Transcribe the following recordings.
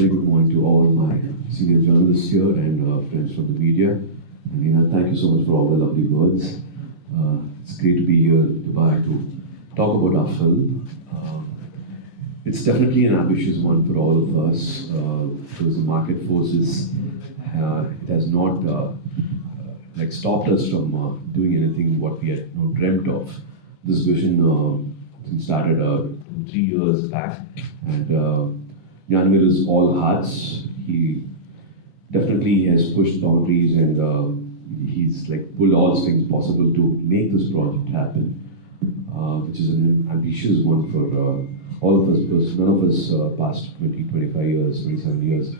very good morning to all my senior journalists here and friends from the media. And thank you so much for all the lovely words. It's great to be here in Dubai to talk about our film. It's definitely an ambitious one for all of us because the market forces, it has not like stopped us from doing anything what we had dreamt of. This vision started 3 years back, and Yanvir is all hearts. He definitely has pushed boundaries, and he's like pulled all strings possible to make this project happen, which is an ambitious one for all of us, because none of us past 20, 25 years, 27 years,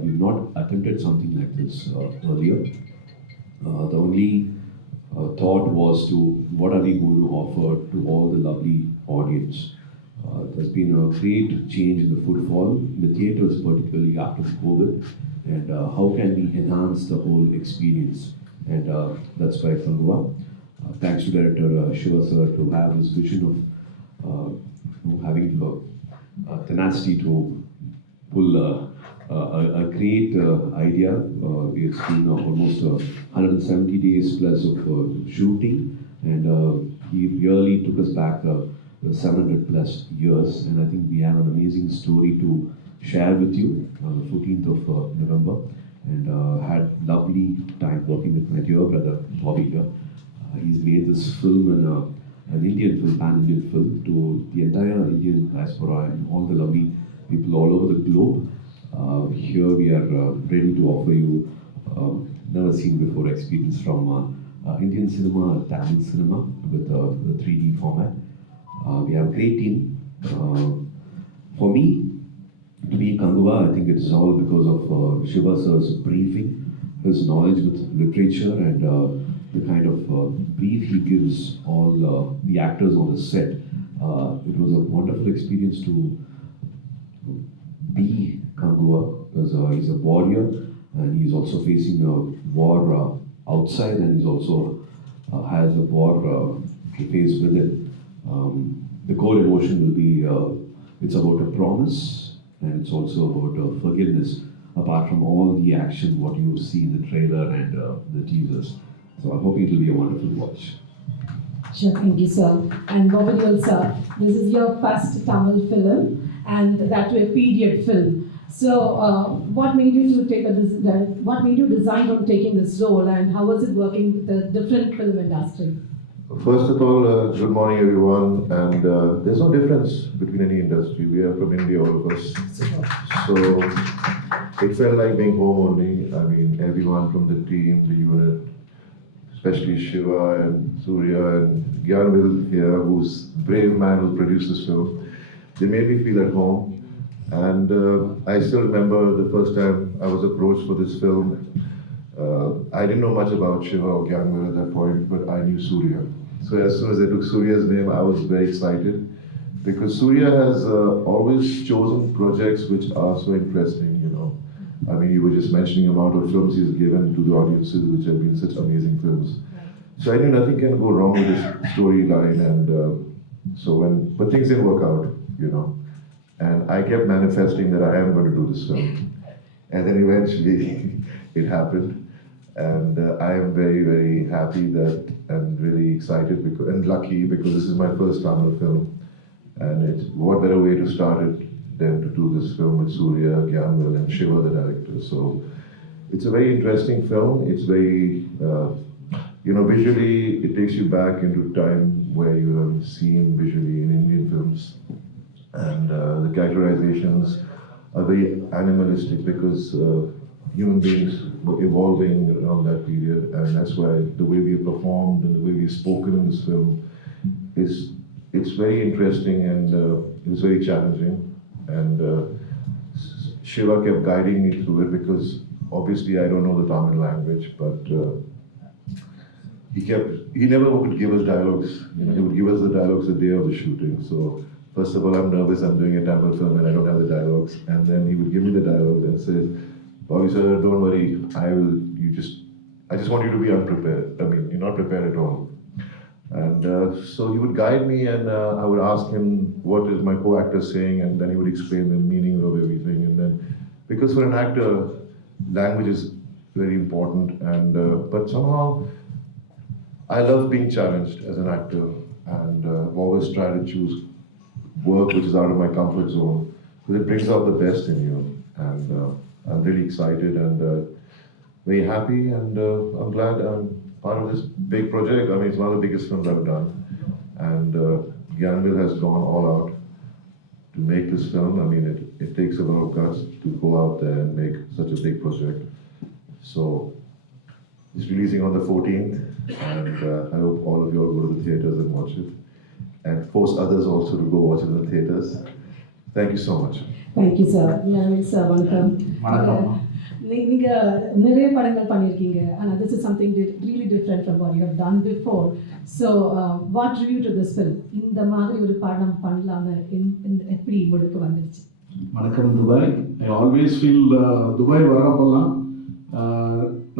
we've not attempted something like this earlier. The only thought was to what are we going to offer to all the lovely audience. There's been a great change in the footfall in the theatres, particularly after COVID, and how can we enhance the whole experience? And that's why Kanguva, thanks to director Shiva sir to have this vision of having the tenacity to pull a great idea. It's been almost 170 days plus of shooting, and he really took us back 700 plus years, and I think we have an amazing story to share with you on the 14th of November, and had lovely time working with my dear brother Bobby here. He's made this film an Indian film, pan-Indian film, to the entire Indian diaspora and all the lovely people all over the globe. Here we are ready to offer you never seen before experience from Indian cinema, Tamil cinema with the 3D format. We have a great team. For me, to be Kanguva, I think it's all because of Shiva sir's briefing, his knowledge with literature, and the kind of brief he gives all the actors on the set. It was a wonderful experience to be Kanguva, because he's a warrior, and he's also facing a war outside, and he's also has a war to face with it. The core emotion will be, it's about a promise, and it's also about forgiveness, apart from all the action, what you see in the trailer and the teasers. So I hope it will be a wonderful watch. Sure, thank you, sir. And Deol, sir, this is your first Tamil film, and that too a period film. So, what made you decide on taking this role, and how was it working with the different film industry? First of all, good morning, everyone. And there's no difference between any industry. We are from India, all of us. So it felt like being home only. I mean, everyone from the team, the unit, especially Shiva and Suriya and Gyanvil here, who's brave man who produced this film. They made me feel at home. And I still remember the first time I was approached for this film. I didn't know much about Shiva or Gyanvil at that point, but I knew Suriya. So as soon as I took Suriya's name, I was very excited, because Suriya has always chosen projects which are so interesting, you know. I mean, you were just mentioning the amount of films he's given to the audiences, which have been such amazing films. So I knew nothing can go wrong with this storyline, and but things didn't work out, you know. And I kept manifesting that I am going to do this film. And then eventually it happened. And I am very, very happy and really excited and lucky, because this is my first Tamil film. And what better way to start it than to do this film with Suriya, Gyanvil, and Shiva, the director. So it's a very interesting film. It's very, visually, it takes you back into time where you haven't seen visually in Indian films. And the characterizations are very animalistic, because human beings were evolving around that period, and that's why the way we performed and the way we've spoken in this film it's very interesting, and it's very challenging. And Shiva kept guiding me through it, because obviously I don't know the Tamil language, but he never would give us dialogues. You know, he would give us the dialogues the day of the shooting. So first of all, I'm nervous, I'm doing a Tamil film and I don't have the dialogues. And then he would give me the dialogue and say, Bobby sir, don't worry, I just want you to be unprepared. I mean, you're not prepared at all. And so he would guide me, and I would ask him, what is my co-actor saying? And then he would explain the meaning of everything. And then because for an actor, language is very important, and but somehow I love being challenged as an actor, and I've always tried to choose work which is out of my comfort zone because it brings out the best in you. And I'm really excited and very happy, and I'm glad I'm part of this big project. I mean, it's one of the biggest films I've done, and Gyanville has gone all out to make this film. I mean, it takes a lot of guts to go out there and make such a big project. So it's releasing on the 14th, and I hope all of you all go to the theaters and watch it, and force others also to go watch it in the theaters. Thank you so much. Thank you, sir. Yeah, sir, welcome. வணக்கம். நீங்கள் நிறைய படங்கள் பண்ணியிருக்கீங்க ஆனால் this is something really different from what you have done before. So what drew you to this film? இந்த மாதிரி ஒரு படம் பண்ணலாம்னு எப்படி உங்களுக்கு வந்துருச்சு? வணக்கம் Dubai. I always feel Dubai வரப்பெல்லாம்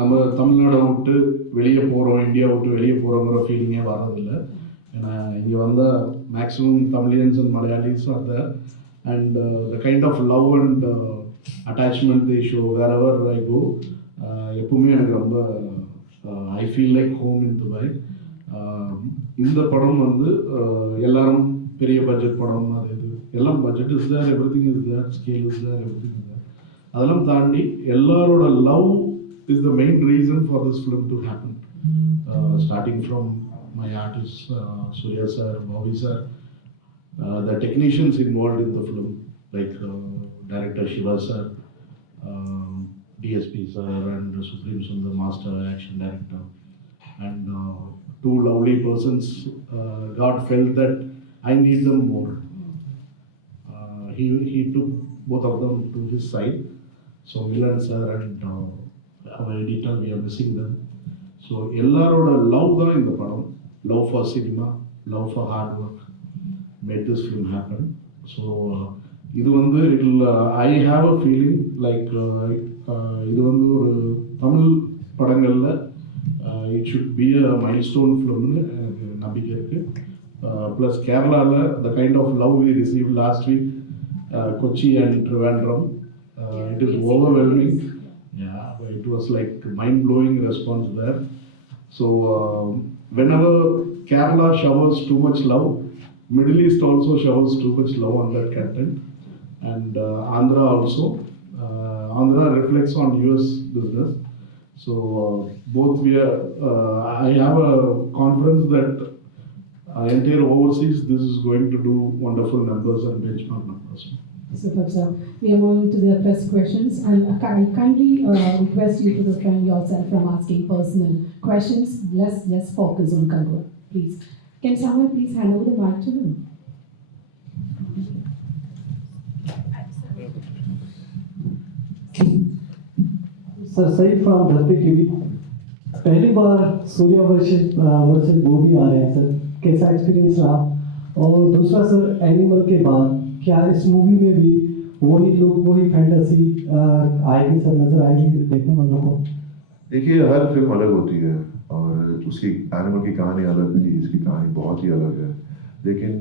நம்ம தமிழ்நாடை விட்டு வெளியே போகிறோம், இந்தியா விட்டு வெளியே போகிறோங்கிற ஃபீலிங்கே வரதில்லை. ஏன்னா இங்கே வந்தால் maximum Tamilians and Malayalis are there, and the kind of love and attachment they show wherever I go, எப்பவுமே எனக்கு ரொம்ப I feel like home in Dubai. இந்த படம் வந்து எல்லாரும் பெரிய பட்ஜெட் படம், அது இது எல்லாம் budget is there, everything is there, scale is there, everything is there. அதெல்லாம் தாண்டி எல்லாரோட love is the main reason for this film to happen. Starting from my artist Suriya sir, Bobby sir, the technicians involved in the film, like director Shiva sir, DSP sir, and Supreme Sundar master action director, and two lovely persons. God felt that I need them more. He took both of them to his side. So Milan sir and our editor, we are missing them. So ellaroda love da in the padam, love for cinema, love for hard work made this film happen. So இது வந்து I have a feeling like இது வந்து ஒரு தமிழ் படங்களில் it should be a milestone filmனு எனக்கு நம்பிக்கை இருக்குது. Plus கேரளாவில் the kind of love we received last week, Kochi and Trivandrum, it is overwhelming. Yeah, it was like mind-blowing response there. So whenever Kerala showers too much love, Middle East also showers too much love on that content, and Andhra also. Andhra reflects on US business. So both we are, I have a confidence that entire overseas this is going to do wonderful numbers and benchmark numbers. Super, sir. We are moving to the press questions, and I kindly request you to refrain yourself from asking personal questions. Let's just focus on Kanguva, please. Can someone please hand over the mic to him? Sir, Said from Dhरती TV. पहली बार Surya versus Bobby आ रहे हैं sir, कैसा experience रहा? और दूसरा सर, एनिमल के बाद क्या इस मूवी में भी वही लुक, वही फैंटेसी आएगी सर, नजर आएगी देखने वालों को? देखिए, हर फिल्म अलग होती है और उसकी एनिमल की कहानी अलग थी, इसकी कहानी बहुत ही अलग है, लेकिन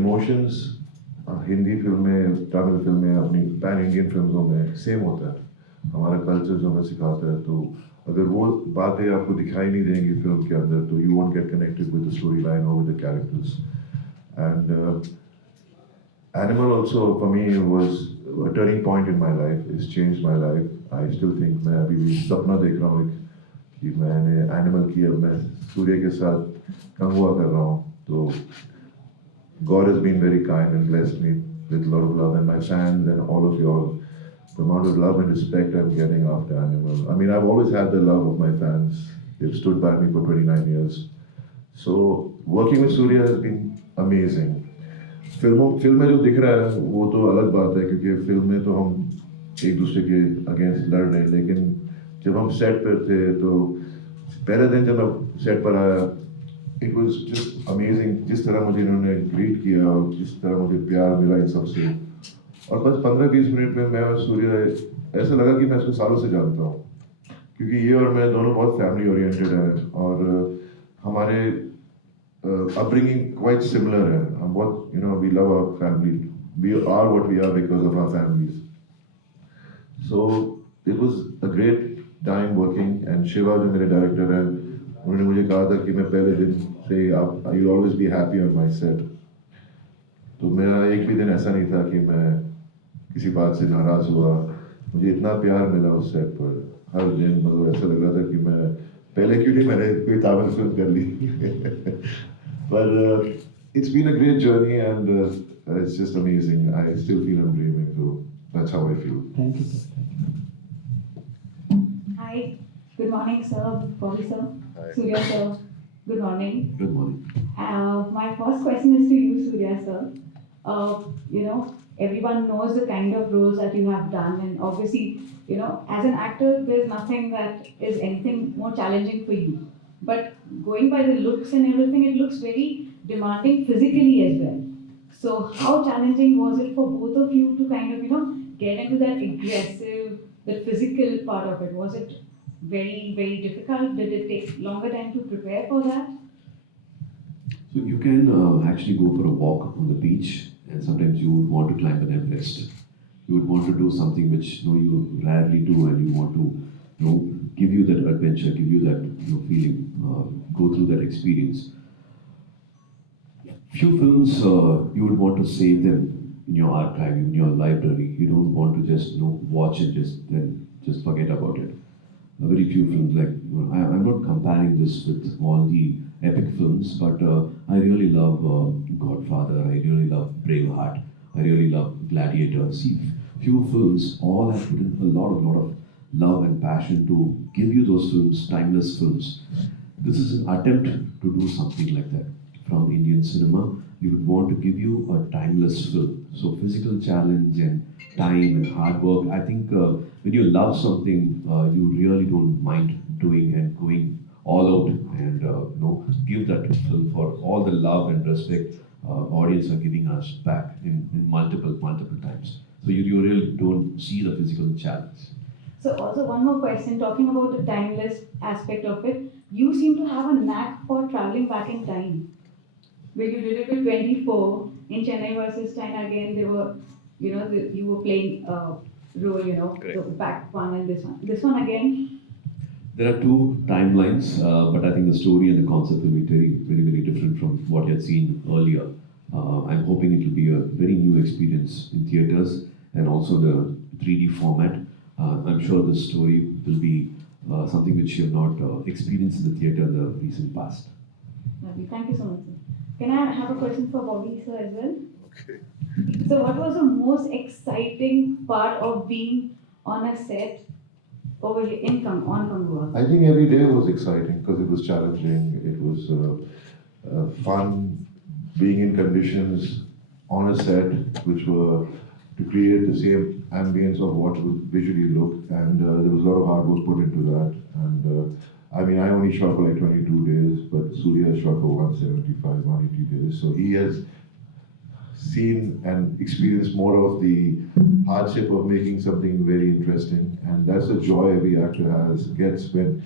इमोशंस हिंदी फिल्म में, तमिल फिल्म में, अपनी पैन इंडियन फिल्मों में सेम होता है. हमारा कल्चर जो हमें सिखाता है, तो अगर वो बातें आपको दिखाई नहीं देंगी फिल्म के अंदर, तो you won't get connected with the story line और with the characters. And Animal also for me was a turning point in my life. It's changed my life. I still think मैं अभी भी सपना देख रहा हूँ कि मैंने Animal किया, मैं सूर्य के साथ कंगुआ कर रहा हूँ. तो God has been very kind and blessed me with a lot of love, and my fans and all of y'all, the amount of love and respect I'm getting after Animal. I mean, I've always had the love of my fans. They've stood by me for 29 years. So working with Suriya has been amazing. Film में जो दिख रहा है वो तो अलग बात है, क्योंकि फिल्म में तो हम एक दूसरे के अगेंस्ट लड़ रहे हैं, लेकिन जब हम सेट पर थे तो पहले दिन जब मैं सेट पर आया, इट वाज जस्ट अमेजिंग जिस तरह मुझे इन्होंने ग्रीट किया और जिस तरह मुझे प्यार मिला इन सबसे. और बस 15-20 मिनट में मैं और सूर्य, ऐसा लगा कि मैं इसको सालों से जानता हूँ, क्योंकि ये और मैं दोनों बहुत फैमिली ओरिएंटेड हैं और हमारे upbringing quite similar है. हम बहुत, we love our family. We are what we are because of our families. So it was a great time working, and Shiva जो मेरे director हैं, उन्होंने मुझे कहा था कि मैं पहले दिन से आप you'll always be happy on my set. तो मेरा एक भी दिन ऐसा नहीं था कि मैं किसी बात से नाराज हुआ. मुझे इतना प्यार मिला उस सेट पर हर दिन, मतलब ऐसा लग रहा था कि मैं पहले क्यों नहीं मैंने कोई तमिल फिल्म कर ली. पर it's been a great journey, and it's just amazing. I still feel I'm dreaming, so that's how I feel. Thank you, sir. Hi, good morning, sir. Bobby, sir. Hi. Suriya, sir. Good morning. Good morning. My first question is to you, Suriya, sir. Everyone knows the kind of roles that you have done, and obviously, as an actor, there's nothing that is anything more challenging for you. But going by the looks and everything, it looks very demanding physically as well. So, how challenging was it for both of you to kind of, get into that aggressive, the physical part of it? Was it very, very difficult? Did it take longer time to prepare for that? So you can actually go for a walk on the beach, and sometimes you would want to climb an Everest. You would want to do something which you rarely do, and you want to give you that adventure, give you that feeling, go through that experience. Few films you would want to save them in your archive, in your library. You don't want to just watch it just forget about it. Very few films like I'm not comparing this with all the epic films, but I really love Godfather. I really love Braveheart. I really love Gladiator. See, few films all have put in a lot of love and passion to give you those films, timeless films. This is an attempt to do something like that. From Indian cinema, we would want to give you a timeless film. So physical challenge and time and hard work. I think when you love something, you really don't mind doing and going all out and give that film for all the love and respect audience are giving us back in multiple times. So you really don't see the physical challenge. So also one more question, talking about the timeless aspect of it, you seem to have a knack for traveling back in time. When you did it with 24 in Chennai versus China again, they were, you were playing role, Correct. the back one and this one. This one again. There are two timelines, but I think the story and the concept will be very different from what you had seen earlier. I'm hoping it will be a very new experience in theaters and also the 3D format. I'm sure the story will be something which you have not experienced in the theater in the recent past. Lovely. Thank you so much, sir. Can I have a question for Bobby, sir, as well? Okay. So what was the most exciting part of being on a set over here on Kanguva? I think every day was exciting because it was challenging. It was fun being in conditions on a set which were to create the same ambience of what would visually look, and there was a lot of hard work put into that. And I only shot for like 22 days, but Suriya shot for 175, 180 days. So he has seen and experienced more of the hardship of making something very interesting, and that's the joy every actor gets when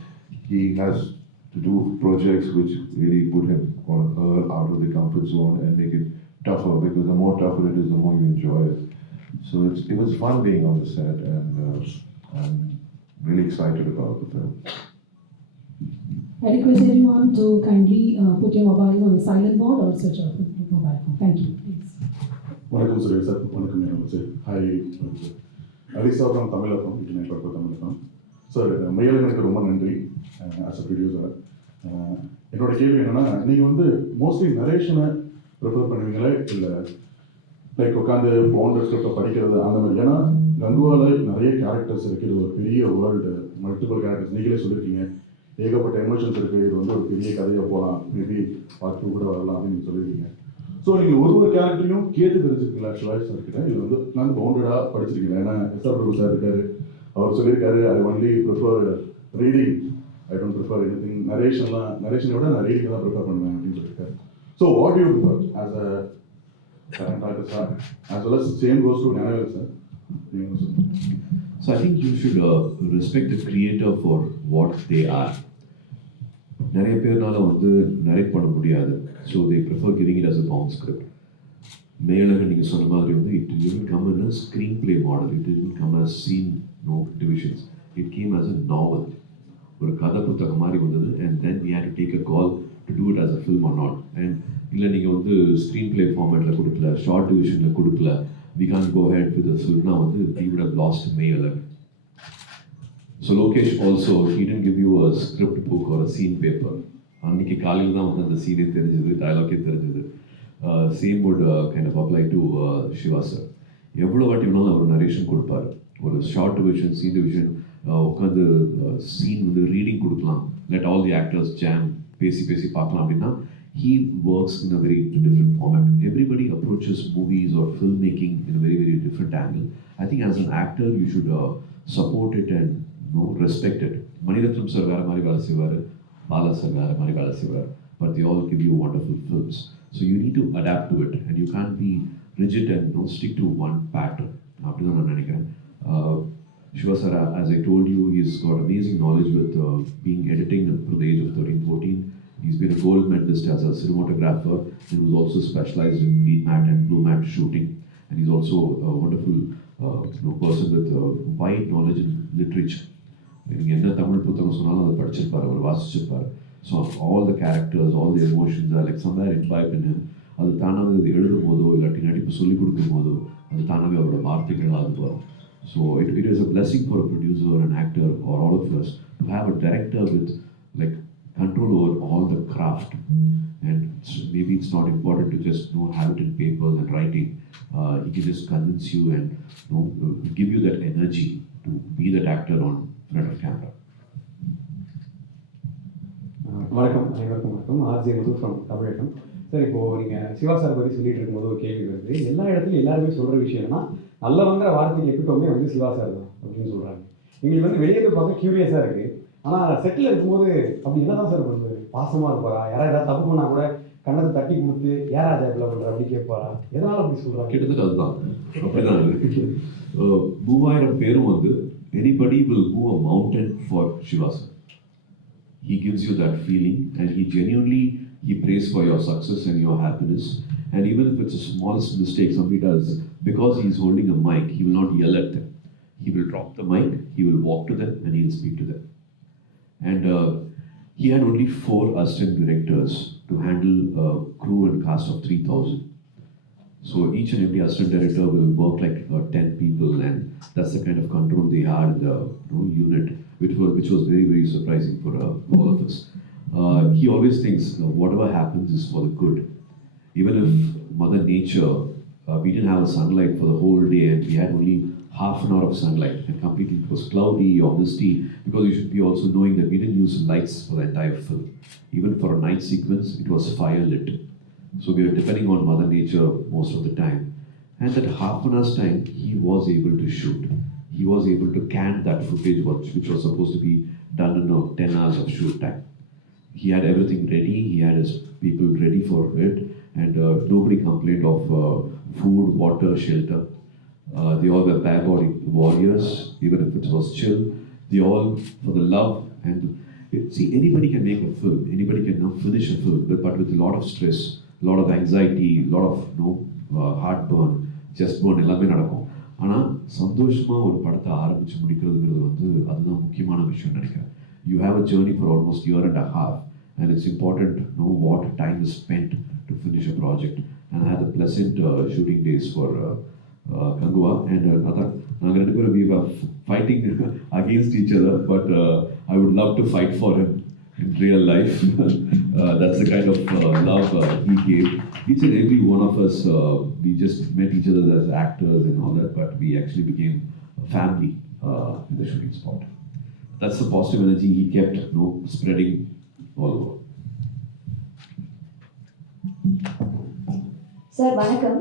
he has to do projects which really put him out of the comfort zone and make it tougher, because the more tougher it is, the more you enjoy it. So it was fun being on the set, and I'm really excited about the film. I request everyone to kindly put your mobile on silent mode or switch off your mobile phone. Thank you, please. வணக்கம் Suresh sir. வணக்கம் எனக்கு hi sir. Alisa from Tamilagam, international for Tamilagam. Sir மையல் எனக்கு ரொம்ப நன்றி as a producer. என்னோட கேள்வி என்னென்னா, நீங்கள் மோஸ்ட்லி நரேஷனை ப்ரிஃபர் பண்ணுவீங்களே இல்லை லைக் உட்காந்து பவுண்டர் ஸ்கிரிப்டை படிக்கிறது அந்த மாதிரி? ஏன்னா கங்குவாவில் நிறைய கேரக்டர்ஸ் இருக்குது, இது ஒரு பெரிய வேர்ல்டு, மல்டிபிள் கேரக்டர்ஸ், நீங்களே சொல்லியிருக்கீங்க, ஏகப்பட்ட எமோஷன்ஸ் இருக்குது, இது ஒரு பெரிய கதையாக போகலாம், மேபி பார்ட் 2 கூட வரலாம் அப்படின்னு சொல்லியிருக்கீங்க. ஸோ நீங்கள் ஒரு கேரக்டரையும் கேட்டு தெரிஞ்சுருக்கீங்களா ஷிவாஜி சார் கிட்ட? இல்லை நான் பவுண்டடாக படிச்சிருக்கீங்களா? ஏன்னா எஸ்ஆர் பிரபு சார் இருக்காரு, அவர் சொல்லியிருக்காரு I only prefer reading, I don't prefer anything, நரேஷனை விட நான் ரீடிங் தான் ப்ரிஃபர் பண்ணுவேன் அப்படின்னு சொல்லியிருக்காரு. So what you prefer as a current artist, as well as same goes to Animalistic, sir? So I think you should respect the creator for what they are. நிறைய பேர்னால narrate பண்ண முடியாது, so they prefer giving it as a bound script. மேலே நீங்கள் சொன்ன மாதிரி it will come in a screenplay model, it will come as scene divisions. It came as a novel. ஒரு கதை புத்தகம் மாதிரி வந்தது, and then we had to take a call to do it as a film or not. And இல்லை நீங்கள் வந்து screen play ஃபார்மேட்டில் கொடுக்கல, ஷார்ட் டிவிஷனில் கொடுக்கல, we can't go ahead with the filmனா வந்து we would have lost May 11. So Lokesh also, he didn't give you a script book or a scene paper. அன்னைக்கு காலையில் தான் வந்து அந்த சீனே தெரிஞ்சது, டயலாக்கே தெரிஞ்சது. Same would kind of apply to Shiva sir. எவ்வளோ வாட்டி வேணாலும் அவர் நரேஷன் கொடுப்பாரு. ஒரு ஷார்ட் டிவிஷன், சீன் டிவிஷன் உட்காந்து சீன் வந்து ரீடிங் கொடுக்கலாம், let all the actors jam, பேசி பேசி பார்க்கலாம் அப்படின்னா he works in a very different format. Everybody approaches movies or filmmaking in a very, very different angle. I think as an actor, you should support it and respect it. Manirathnam sir வேற மாதிரி வேலை செய்வார், Bala sir வேற மாதிரி வேலை செய்வார், but they all give you wonderful films. So you need to adapt to it, and you can't be rigid and stick to one pattern. அப்படிதான் நான் நினைக்கிறேன். Shiva sir, as I told you, he's got amazing knowledge with being editing from the age of 13-14. He's been a gold medalist as a cinematographer, and was also specialized in green mat and blue mat shooting. And he's also a wonderful person with wide knowledge in literature. நீங்கள் என்ன தமிழ் புத்தகம் சொன்னாலும் அதை படிச்சிருப்பார், அவர் வாசிச்சிருப்பார். So all the characters, all the emotions are like somewhere imbibe in him. அது தானாகவே அது எழுதும் போதோ இல்லாட்டி நடிப்பு சொல்லிக் கொடுக்கும் போதோ அது தானாகவே அவரோட வார்த்தைகளாக அது வரும். So it is a blessing for a producer, an actor, or all of us to have a director with like control over all the craft. And maybe it's not important to just have it in papers and writing. He can just convince you and give you that energy to be that actor on front of camera. வணக்கம், அனைவருக்கும் வணக்கம். RJ Madhu from Tamilagam. Sir, இப்போது நீங்கள் Siva sir பற்றி சொல்லிட்டு இருக்கும்போது ஒரு கேள்வி வருது. எல்லா இடத்துலையும் எல்லாருமே சொல்கிற விஷயம் என்னன்னா, நல்லவங்கிற வார்த்தைக்கு எப்பவுமே வந்து சிவா சார் தான் அப்படின்னு சொல்கிறாங்க. எங்களுக்கு வந்து வெளியே போய் பார்த்தா க்யூரியஸாக இருக்குது. ஆனால் செட்டில் இருக்கும்போது அப்படி என்ன தான் சார் பண்ணுறது? பாசமாக இருப்பாரா? யாராவது ஏதாவது தப்பு பண்ணால் கூட கண்ணத்தை தட்டி கொடுத்து ஏராஜா எப்படிலாம் பண்ணுற அப்படி கேட்பாரா? எதனால் அப்படி சொல்கிறாங்க? கிட்டத்தட்ட அதுதான் அப்படிதான். 3000 பேரும் வந்து anybody will move a mountain for Shiva sir. He gives you that feeling, and he genuinely prays for your success and your happiness. And even if it's the smallest mistake somebody does, because he's holding a mic, he will not yell at them. He will drop the mic, he will walk to them, and he will speak to them. And he had only 4 assistant directors to handle a crew and cast of 3,000. So each and every assistant director will work like 10 people, and that's the kind of control they had in the unit, which was very, very surprising for all of us. He always thinks whatever happens is for the good. Even if Mother Nature, we didn't have sunlight for the whole day, and we had only half an hour of sunlight, and completely it was cloudy or misty, because you should be also knowing that we didn't use lights for the entire film. Even for a night sequence, it was fire lit. So we were depending on Mother Nature most of the time. And that half an hour's time, he was able to shoot. He was able to can that footage which was supposed to be done in 10 hours of shoot time. He had everything ready, he had his people ready for it, and nobody complained of food, water, shelter. They all were bare-body warriors, even if it was chill. They all, for the love and... See, anybody can make a film, anybody can now finish a film, but with a lot of stress, a lot of anxiety, a lot of heartburn, chest burn, எல்லாமே நடக்கும். ஆனால் சந்தோஷமாக ஒரு படத்தை ஆரம்பித்து முடிக்கிறதுங்கிறது வந்து அதுதான் முக்கியமான விஷயம் நினைக்கிறேன். You have a journey for almost a year and a half, and it's important to know what time is spent to finish a project. And I had a pleasant shooting days for Kanguva, and we were fighting against each other, but I would love to fight for him in real life. That's the kind of love he gave. Each and every one of us, we just met each other as actors and all that, but we actually became a family in the shooting spot. That's the positive energy he kept spreading all over. Sir, வணக்கம்.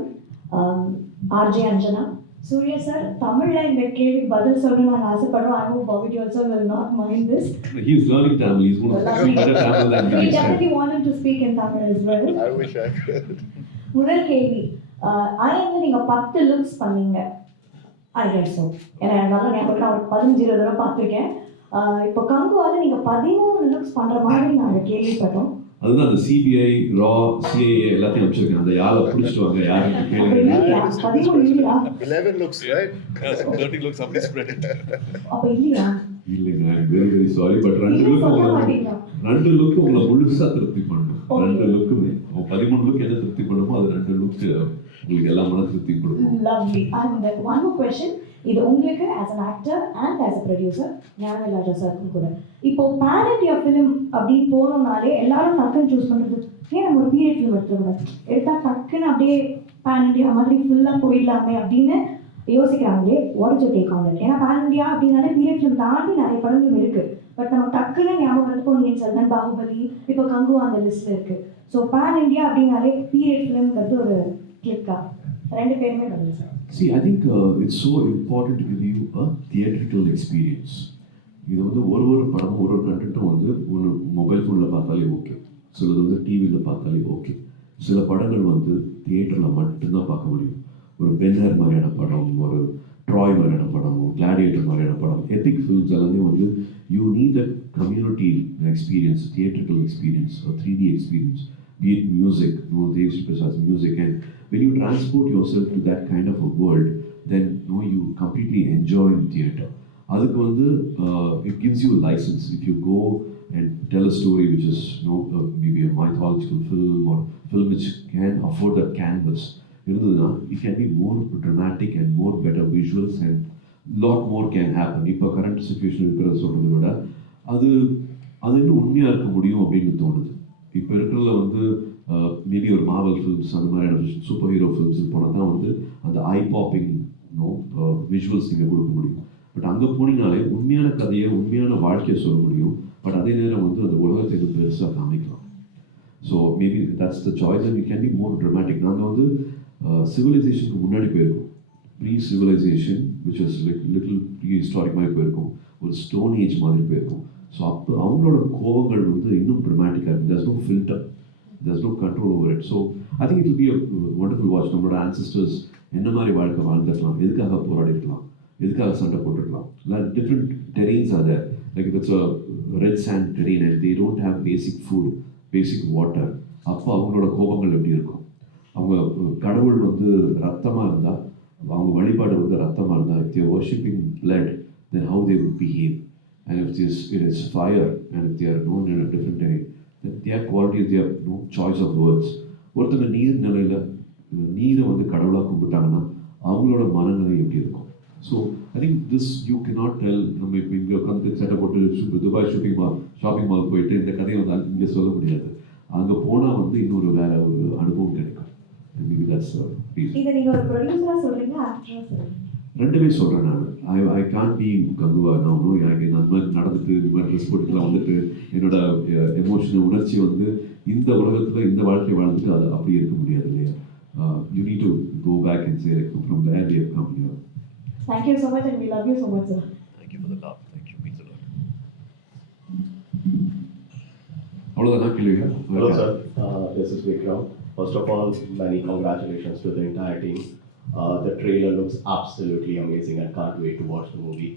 RJ Anjana. Suriya sir, தமிழ்ல இந்த கேள்வி பதில் சொல்ல நான் ஆசைப்படுறேன். I hope Bobby Deol sir will not mind this. He's learning Tamil. He's going to speak better Tamil than me. We definitely want him to speak in Tamil as well. I wish I could. முதல் கேள்வி, ஆயங்க நீங்க 10 looks பண்ணீங்க. I guess so. ஏன்னா என்னால ஞாபகம் ஒரு 15 தடவை பார்த்துருக்கேன். இப்போ கங்குவால நீங்க 13 லுக்ஸ் பண்ற மாதிரி நாங்கள் கேள்விப்பட்டோம். அதுதான் அந்த சிபிஐ ரா சிஐஏ எல்லாத்தையும் அனுப்பிச்சிருக்கேன். அந்த யாரை பிடிச்சிட்டு வாங்க யாருன்னு அப்ப கேளுங்க. இல்லையா? 13 இல்லையா? 11 looks, right? 30 looks அப்படி spread it. அப்ப இல்லையா? இல்லைங்க, I'm very very sorry, but ரெண்டு நீங்க லுக் சொல்ல மாட்டீங்களா? ரெண்டு லுக்கு உங்களை முழுசா திருப்தி பண்ணணும். Okay. ரெண்டு லுக்குமே 13 லுக் என்ன திருப்தி பண்ணுமோ அது ரெண்டு லுக் உங்களுக்கு எல்லா மன திருப்தி கொடுக்கும். Lovely. And one more question. இது உங்களுக்கு as an actor and as a producer Gnanavel சாருக்கும் கூட. இப்போ pan India film அப்படின்னு போனோம்னாலே எல்லாரும் டக்குன்னு சூஸ் பண்றது ஏன் நம்ம ஒரு பீரியட் ஃபிலிம் எடுத்துக்கூடாது, எடுத்தா டக்குன்னு அப்படியே pan India மாதிரி ஃபுல்லாக போயிடலாமே அப்படின்னு யோசிக்கிறாங்களே. What is your take on that? ஏன்னா pan India அப்படின்னாலே பீரியட் ஃபிலிம் தாண்டி நிறைய படங்கள் இருக்கு. பட் நம்ம டக்குன்னு ஞாபகம் வந்து பொன்னியின் செல்வன், பாகுபலி, இப்போ கங்குவா அந்த லிஸ்ட்ல இருக்கு. ஸோ pan India அப்படின்னாலே பீரியட் ஃபிலிம்ங்கிறது ஒரு கிளிக்கா? ரெண்டு பேருமே பதில் sir. See, I think it's so important to give you a theatrical experience. இது வந்து ஒரு படமும் ஒரு கண்டென்ட்டும் வந்து ஒன்று மொபைல் ஃபோனில் பார்த்தாலே ஓகே, சிலது வந்து டிவியில் பார்த்தாலே ஓகே. சில படங்கள் வந்து தியேட்டரில் மட்டும்தான் பார்க்க முடியும். ஒரு பென்ஹர் மாதிரியான படம், ஒரு ட்ராய் மாதிரியான படம், கிளாடியேட்டர் மாதிரியான படம், எபிக் ஃபில்ம்ஸ் எல்லாமே வந்து you need a community experience, theatrical experience, 3D experience, be it music, they used to present music, and when you transport yourself to that kind of a world, then you completely enjoy theatre. அதுக்கு வந்து it gives you a license. If you go and tell a story which is maybe a mythological film or film which can afford that canvas, இருந்ததுன்னா it can be more dramatic and more better visuals and lot more can happen. இப்போ current situation இருக்கிறத சொல்கிறத விட அது இன்னும் உண்மையாக இருக்க முடியும் அப்படின்னு தோணுது. இப்போ இருக்கிறதுல வந்து மேபி ஒரு மார்வல் ஃபிலிம்ஸ் அந்த மாதிரியான சூப்பர் ஹீரோ ஃபிலிம்ஸ் போனால் தான் வந்து அந்த ஐ பாப்பிங் விஷுவல்ஸ் நீங்கள் கொடுக்க முடியும். பட் அங்கே போனீங்கனாலே உண்மையான கதையை, உண்மையான வாழ்க்கையை சொல்ல முடியும். பட் அதே நேரம் வந்து அந்த உலகத்தை பெருசாக காமிக்கலாம். So maybe that's the choice and it can be more dramatic. நாங்கள் வந்து சிவிலைசேஷனுக்கு முன்னாடி போயிருக்கோம். Pre civilization which is like little prehistoric மாதிரி போயிருக்கோம், ஒரு ஸ்டோன் ஏஜ் மாதிரி போயிருக்கோம். ஸோ அப்போ அவங்களோட கோபங்கள் வந்து இன்னும் ட்ரமாட்டிக்காக இருக்கும். there's no filter, there's no control over it. So I think it will be a wonderful watch. நம்மளோட ancestors என்ன மாதிரி வாழ்க்கை வாழ்ந்துருக்கலாம், எதுக்காக போராடி இருக்கலாம், எதுக்காக சண்டை போட்டுருக்கலாம். Different terrains are there. Like if it's a red sand terrain and they don't have basic food, basic water, அப்போ அவங்களோட கோபங்கள் எப்படி இருக்கும். அவங்க கடவுள் வந்து ரத்தமாக இருந்தால், அவங்க வழிபாடு வந்து ரத்தமாக இருந்தால், if they are worshipping blood, then how they would behave. And if it is fire, and if they are known in a different terrain, then their qualities, they have no choice of words. ஒருத்தங்க நீர் நிலையில் நீரை வந்து கடவுளாக கும்பிட்டாங்கன்னா அவங்களோட மனநிலை எப்படி இருக்கும். So I think this you cannot del. நம்ம இப்போ இங்கே உட்காந்து சட்டை போட்டு துபாய் ஷாப்பிங் மால் போயிட்டு இந்த கதையை வந்து இங்கே சொல்ல முடியாது. அங்கே போனால் வந்து இன்னொரு வேற ஒரு அனுபவம் கிடைக்கும். இதை நீங்க ஒரு ப்ரொடியூசரா சொல்றீங்க, ஆக்டரா சொல்றீங்க? ரெண்டுமே சொல்கிறேன் நான். ஐ கான் பி கங்குவா. நான் எனக்கு அந்த மாதிரி நடந்துட்டு இந்த மாதிரி ட்ரெஸ் போட்டுலாம் வந்துட்டு என்னோட எமோஷனல் உணர்ச்சி வந்து இந்த உலகத்தில் இந்த வாழ்க்கை வாழ்ந்துட்டு அது அப்படி இருக்க முடியாது இல்லையா. You need to go back and say from where we have come here. Thank you so much and we love you so much, sir. Thank you for the love. Thank you. Means a lot. அவ்வளோதான் கேள்விங்க. Hello sir, this is Vikram. First of all, many congratulations to the entire team. The trailer looks absolutely amazing and can't wait to watch the movie.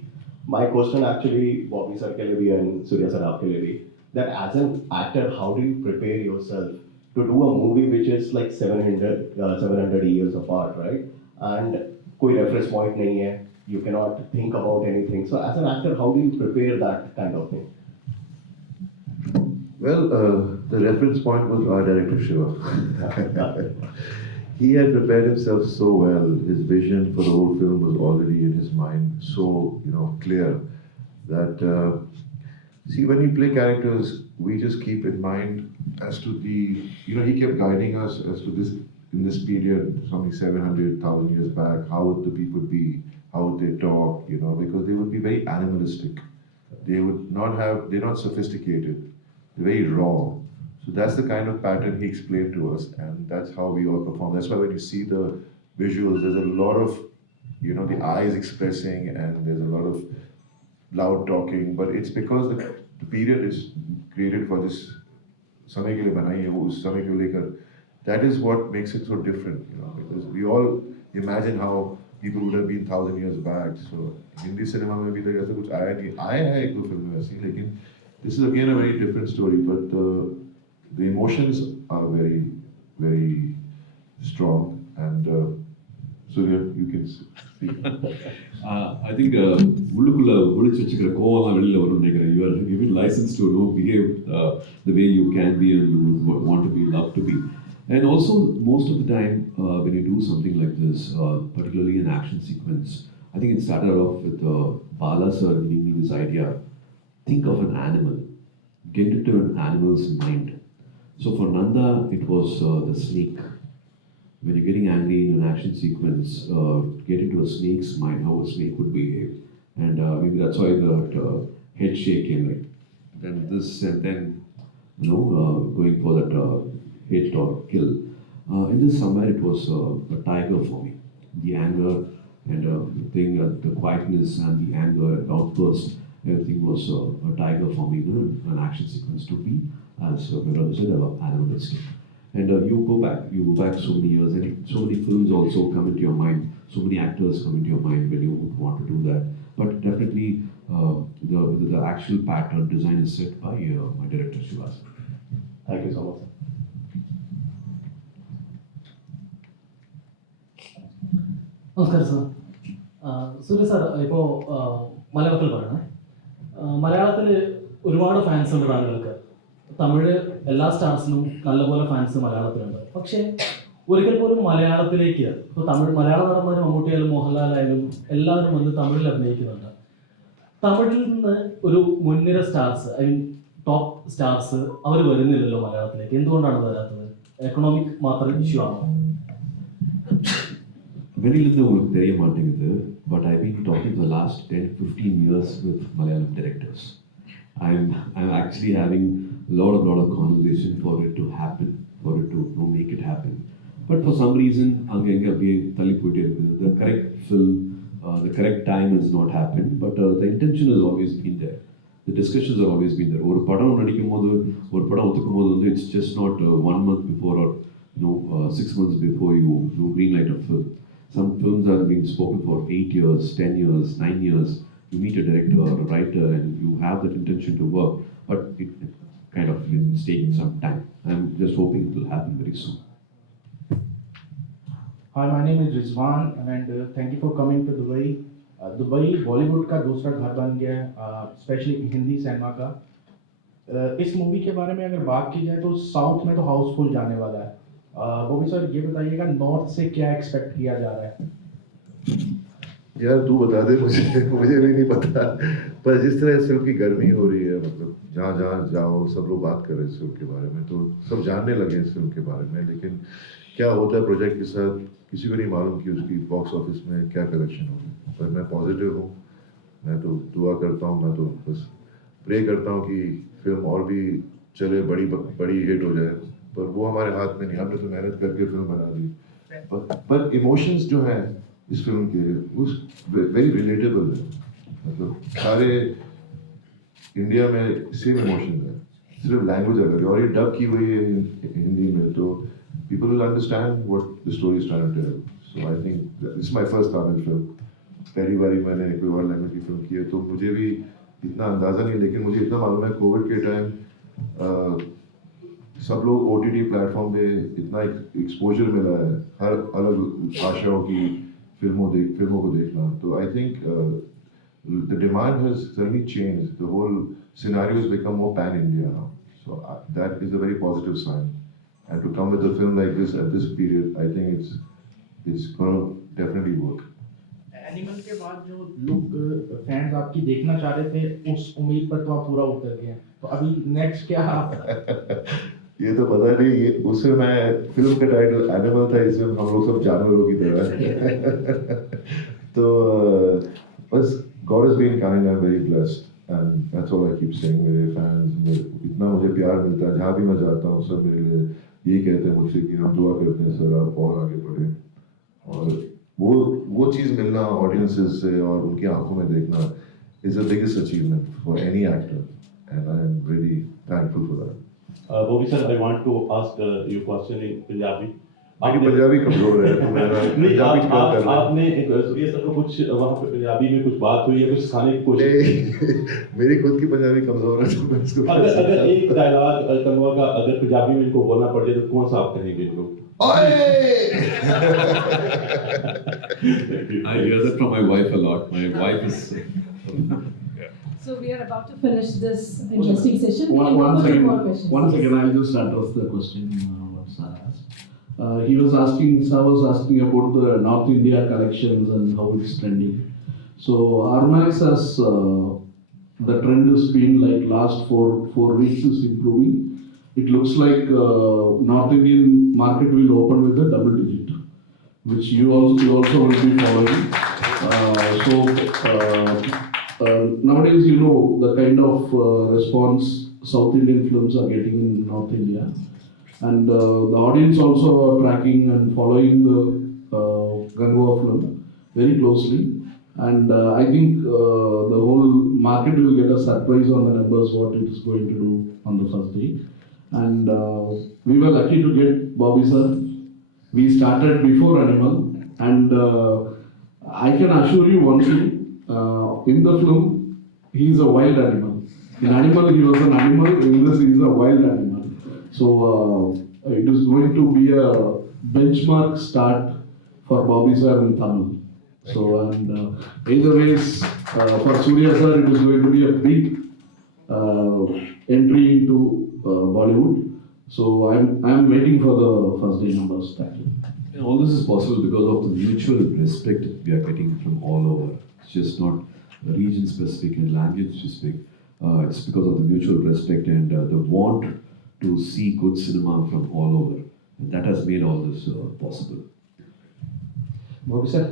My question actually, Bobby sir ke liye bhi and Suriya sir aapke liye bhi, that as an actor, how do you prepare yourself to do a movie which is like 700 years apart, right? And koi reference point nahi hai, you cannot think about anything. So as an actor, how do you prepare that kind of thing? Well, the reference point was our director Shiva. He had prepared himself so well. His vision for the whole film was already in his mind, so clear that see, when we play characters, we just keep in mind as to the he kept guiding us as to this in this period, something 700,000 years back. How would the people be? How would they talk? Because they would be very animalistic. They would not have. They're not sophisticated. They're very raw. So that's the kind of pattern he explained to us, and that's how we all perform. That's why when you see the visuals, there's a lot of, the eyes expressing, and there's a lot of loud talking. But it's because the period is created for this. Samay ke liye banai hai, wo us samay ko lekar. That is what makes it so different, because we all imagine how people would have been 1,000 years back. So Hindi cinema mein bhi aisa kuch aaya hai ek do film mein waisi, lekin this is again a very different story. But the emotions are very, very strong. And Surya, you can speak. I think உள்ளுக்குள்ள ஒளிச்சு வச்சுக்கிற கோவம்லாம் வெளியில வரும்னு நினைக்கிறேன். You are given license to behave the way you can be and you want to be loved to be. And also, most of the time, when you do something like this, particularly an action sequence, I think it started off with Bala sir giving me this idea. Think of an animal, get into an animal's mind. So for Nanda, it was the snake. When you're getting angry in an action sequence, get into a snake's mind, how a snake would behave. And maybe that's why the head shake came like. Then this and then, going for that hit or kill. In this somewhere it was a tiger for me. The anger and the thing, the quietness and the anger and outburst, everything was a tiger for me. An action sequence to be, as my brother said, animalistic. And you go back so many years, and so many films also come into your mind, so many actors come into your mind when you want to do that. But definitely, the actual pattern design is set by my director Shiva. Thank you so much. നമസ്കാരം sir. സൂര്യ sir, ഇപ്പോൾ മലയാളത്തിൽ പറയണേ. മലയാളത്തിൽ ഒരുപാട് fans ഉണ്ട് താങ്കൾക്ക്. തമിഴ് എല്ലാ സ്റ്റാർസിനും നല്ലപോലെ ഫാൻസ് മലയാളത്തിലുണ്ട്. പക്ഷേ ഒരിക്കൽ പോലും മലയാളത്തിലേക്ക് ഇപ്പോൾ മലയാള നടന്മാർ മമ്മൂട്ടിയായാലും മോഹൻലാലായാലും എല്ലാവരും വന്ന് തമിഴിൽ അഭിനയിക്കുന്നുണ്ട്. തമിഴിൽ നിന്ന് ഒരു മുൻനിര stars, I mean top stars അവർ വരുന്നില്ലല്ലോ മലയാളത്തിലേക്ക്. എന്തുകൊണ്ടാണ് വരാത്തത്? എക്കണോമിക് മാത്രം ഇഷ്യൂ ആണോ? வெளியிலிருந்து உங்களுக்கு தெரிய மாட்டேங்குது, but I've been talking for the last 10-15 years with Malayalam directors. I'm actually having a lot of conversation for it to happen, for it to make it happen. But for some reason, the correct film, the correct time has not happened, but the intention has always been there. The discussions have always been there. ஒரு படம் நடிக்கும் போது, ஒரு படம் ஒத்துக்கும் போது வந்து it's just not 1 month before or 6 months before you green light a film. Some films are being spoken for 8 years, 10 years, 9 years. You meet a director or a writer and you have that intention to work, but it kind of is taking some time. I'm just hoping it will happen very soon. Hi, my name is Rizwan and thank you for coming to Dubai. Dubai Bollywood का दूसरा घर बन गया है, specially Hindi cinema का। इस movie के बारे में अगर बात की जाए तो साउथ में तो हाउसफुल जाने वाला है। बॉबी सर, ये बताइएगा नॉर्थ से क्या एक्सपेक्ट किया जा रहा है? यार तू बता दे, मुझे भी नहीं पता। पर जिस तरह इस फिल्म की गर्मी हो रही है, मतलब जहाँ जहाँ जाओ सब लोग बात कर रहे हैं इस फिल्म के बारे में, तो सब जानने लगे इस फिल्म के बारे में। लेकिन क्या होता है प्रोजेक्ट के साथ, किसी को नहीं मालूम कि उसकी बॉक्स ऑफिस में क्या कलेक्शन होगी। पर मैं पॉजिटिव हूँ, मैं तो दुआ करता हूँ, मैं तो बस प्रे करता हूँ कि फिल्म और भी चले, बड़ी हिट हो जाए। पर वो हमारे हाथ में नहीं, हमने तो मेहनत करके फिल्म बना दी। पर इमोशंस जो हैं इस फिल्म के, वो वेरी रिलेटेबल है। मतलब सारे इंडिया में सेम इमोशन है, सिर्फ लैंग्वेज अलग है, और ये डब की हुई है हिंदी में, तो people will understand what the story is trying to tell. So I think this is my first Tamil film. पहली बार मैंने कोई और लैंग्वेज की फिल्म की है, तो मुझे भी इतना अंदाज़ा नहीं, लेकिन मुझे इतना मालूम है कोविड के टाइम सब लोग OTT प्लेटफॉर्म पे इतना एक्सपोजर मिला है, हर अलग भाषाओं की फिल्मों को देखना। तो I think the demand has suddenly changed, the whole scenario has become more pan India now, so that is a very positive sign. And to come with a film like this at this period, I think it's gonna definitely work. Animal के बाद जो लोग fans आपकी देखना चाह रहे थे, उस उम्मीद पर तो आप पूरा उतर गए हैं, तो अभी नेक्स्ट क्या? ये तो पता नहीं, ये उसमें मैं फिल्म का टाइटल एनिमल था, इसमें हम लोग सब जानवरों की तरह। तो बस God has been kind, I am very blessed and that's all I keep saying. मेरे फैंस, इतना मुझे प्यार मिलता है, जहाँ भी मैं जाता हूँ सब मेरे लिए यही कहते हैं मुझसे कि हम दुआ करते हैं सर आप और आगे बढ़े। और वो चीज़ मिलना ऑडियंसेस से और उनकी आंखों में देखना is the biggest achievement for any actor, and I am really thankful for that. Bobby sir, I want to ask you question in Punjabi. मेरी पंजाबी कमजोर है तो मैं नहीं पंजाबी बात कर रहा हूँ। आपने सूर्या सर को कुछ वहाँ पे पंजाबी में कुछ बात हुई या कुछ सिखाने की कोशिश की? नहीं, मेरी खुद की पंजाबी कमजोर है तो मैं इसको अगर एक डायलॉग कंगवा का अगर पंजाबी में इनको बोलना पड़ जाए तो कौन सा आप कहेंगे इनको? ओए I hear that from my wife a lot. My wife is. So we are about to finish this interesting session. We can One go for two second, more questions. one second, I'll just address the question what Sir asked. He was asking, Sir was asking about the North India collections and how it's trending. So Armax has, the trend has been like last four weeks is improving. It looks like North Indian market will open with a double digit, which you also will be following. Nowadays, you know, the kind of response South Indian films are getting in North India. And the audience also are tracking and following the Kanguva film very closely. And I think the whole market will get a surprise on the numbers, what it is going to do on the first day. And we were lucky to get Bobby sir. We started before Animal, and I can assure you one thing, in the film, he is a wild animal. In Animal, he was an animal, in this, he is a wild animal. So it is going to be a benchmark start for Bobby sir in Tamil. So, and either ways, for Suriya sir, it is going to be a big entry into Bollywood. So I'm waiting for the first day numbers. Thank you. And all this is possible because of the mutual respect we are getting from all over. It's just not region specific and language specific. It's because of the mutual respect and the want to see good cinema from all over. And that has made all this possible. Bobby sir,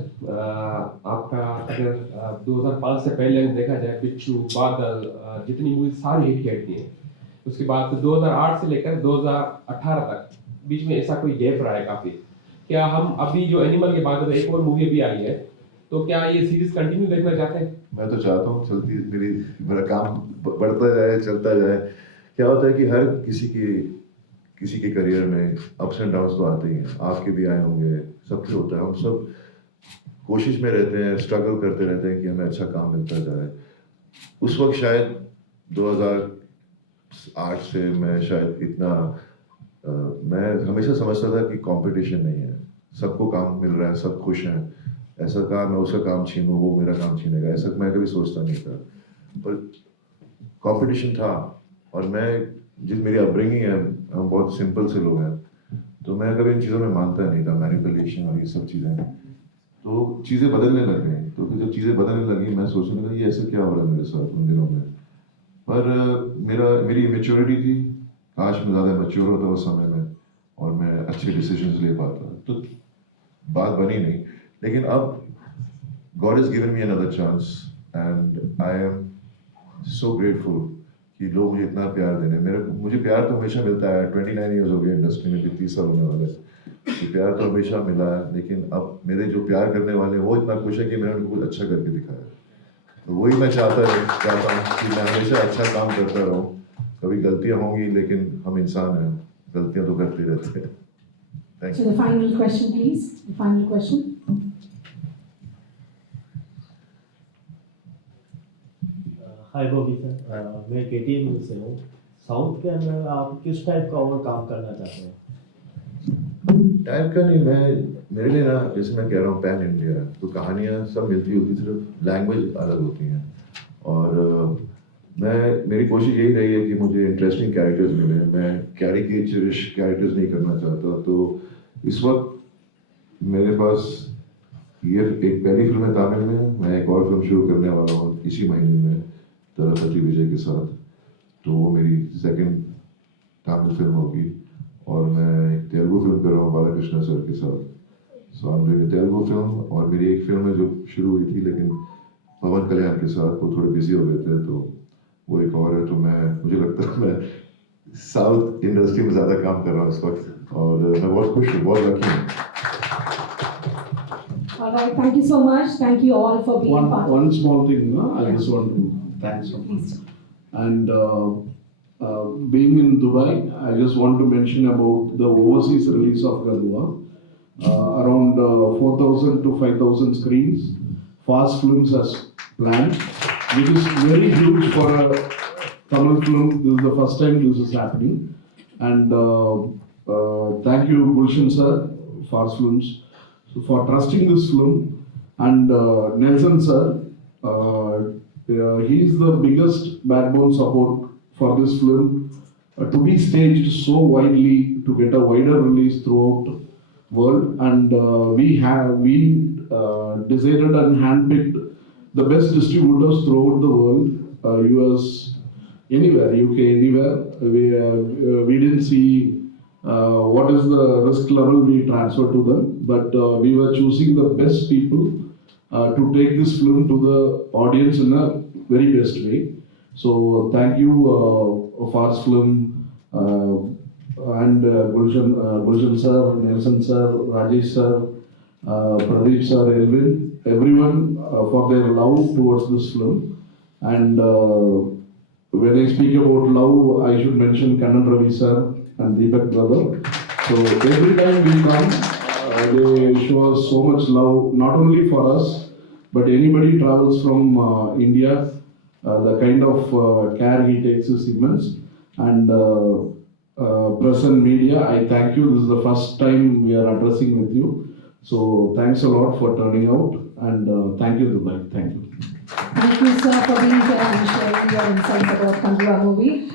आपका अगर 2005 से पहले अगर देखा जाए, बिच्छू, बादल, जितनी मूवी सारी हिट कहती हैं, उसके बाद 2008 से लेकर 2018 तक बीच में ऐसा कोई गैप रहा है काफ़ी। क्या हम अभी जो एनिमल के बाद एक और मूवी अभी आई है, तो क्या ये सीरीज कंटिन्यू देखना चाहते हैं? मैं तो चाहता हूँ चलती मेरा काम बढ़ता जाए, चलता जाए। क्या होता है कि हर किसी के करियर में अप्स एंड डाउन्स तो आते ही हैं, आपके भी आए होंगे, सबके होता है। हम सब कोशिश में रहते हैं, स्ट्रगल करते रहते हैं कि हमें अच्छा काम मिलता जाए। उस वक्त शायद 2008 से मैं शायद इतना मैं हमेशा समझता था कि कंपटीशन नहीं है, सबको काम मिल रहा है, सब खुश हैं। ऐसा कहा मैं उसका काम छीनूं, वो मेरा काम छीनेगा, ऐसा मैं कभी सोचता नहीं था। पर कंपटीशन था, और मैं जिस मेरी अपब्रिंगिंग है, हम बहुत सिंपल से लोग हैं, तो मैं कभी इन चीज़ों में मानता नहीं था, मैनिपुलेशन और ये सब चीज़ें। तो चीज़ें बदलने लग गई, तो फिर जब चीज़ें बदलने लगी, मैं सोचने लगा ये ऐसा क्या हो रहा है मेरे साथ उन दिनों में। पर मेरी इमेच्योरिटी थी, काश मैं ज़्यादा मैच्योर होता उस समय में और मैं अच्छे डिसीजंस ले पाता, तो बात बनी नहीं। लेकिन अब God has given me another chance and I am so grateful कि लोग मुझे इतना प्यार देने। मुझे प्यार तो हमेशा मिलता है, 29 ईयर्स हो गए इंडस्ट्री में, 30 साल होने वाले, तो प्यार तो हमेशा मिला है। लेकिन अब मेरे जो प्यार करने वाले वो इतना खुश है कि मैंने उनको कुछ अच्छा करके दिखाया, तो वही मैं चाहता हूँ कि मैं हमेशा अच्छा काम करता रहूँ। कभी गलतियाँ होंगी, लेकिन हम इंसान हैं, गलतियाँ तो करते रहते हैं। Thank you. So the final question, please. The final question. Hi Bobby sir, मैं KTM से हूँ। साउथ के अंदर आप किस टाइप का और काम करना चाहते हैं? टाइप का नहीं, मेरे लिए ना, जैसे मैं कह रहा हूँ पैन इंडिया, तो कहानियाँ सब मिलती होती, सिर्फ लैंग्वेज अलग होती हैं। और मेरी कोशिश यही रही है कि मुझे इंटरेस्टिंग कैरेक्टर्स मिले, मैं कैरिकेचरिश कैरेक्टर्स नहीं करना चाहता। तो इस वक्त मेरे पास ये एक पहली फिल्म है तमिल में, मैं एक और फिल्म शुरू करने वाला हूँ इसी महीने में तरपति विजय के साथ, तो वो मेरी सेकंड तमिल फिल्म होगी। और मैं एक तेलुगु फिल्म कर रहा हूँ बालाकृष्ण सर के साथ। So I am doing a Telugu film, और मेरी एक फिल्म है जो शुरू हुई थी लेकिन पवन कल्याण के साथ वो थोड़े बिजी हो गए थे, तो वो एक और है। तो मुझे लगता है मैं साउथ इंडस्ट्री में ज़्यादा काम कर रहा हूँ इस वक्त, और मैं बहुत खुश हूँ, बहुत लकी हूँ। All right, thank you so much. Thank you all for being part. One small thing, no? I just want to thank someone. And being in Dubai, I just want to mention about the overseas release of Kanguva. around 4,000 to 5,000 screens. Fast Films has planned, which is very huge for a Tamil film. This is the first time this is happening. And thank you, Gulshan sir, Fast Films, for trusting this film. And Nelson sir, he is the biggest backbone support for this film to be staged so widely, to get a wider release throughout world. And we decided and handpicked the best distributors throughout the world, US, anywhere, UK, anywhere. We didn't see what is the risk level we transfer to them, but we were choosing the best people to take this film to the audience in a very best way. So thank you, Fast Film, and Gulshan sir, Nelson sir, Rajesh sir, Pradeep sir, Elvin, everyone for their love towards this film. And when I speak about love, I should mention Kannan Ravi sir and Deepak brother. So every time we come, they show us so much love, not only for us, but anybody travels from India, the kind of care he takes is immense. And press and media, I thank you. This is the first time we are addressing with you. So thanks a lot for turning out, and thank you, Dubai. Thank you. Thank you, sir, for being here and sharing your insights about Kanguva movie.